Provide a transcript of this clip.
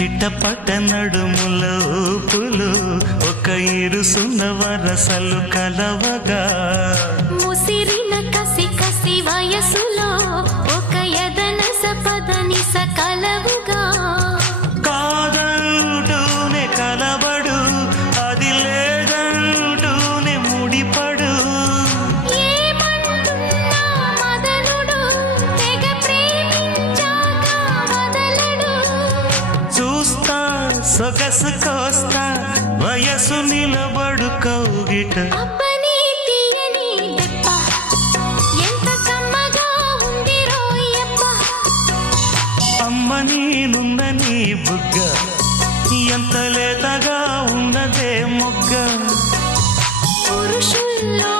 చిట్టపట్ట నడుముల ఊపులు ఒక ఇరుసున్న వరసలు కలవగా ముసిరిన కసి కసి వయసులో ఒక యదన సపదని సకలవుగా కాదంటూనే కలబడు అది లేదంటూనే ముడిపడు ఏమంటున్నా మదనుడు తెగ ప్రేమించాక వదలడు చూస్తా సొగసు కోస్తా వయసు నిలబడు కౌగిట అబ్బని తీయని దెబ్బ ఎంత కమ్మగా ఉంది రోయప్ప అమ్మ నేనున్న నీ బుగ్గ ఎంత లేతగా ఉన్నదే మొగ్గ పురుషుల్లో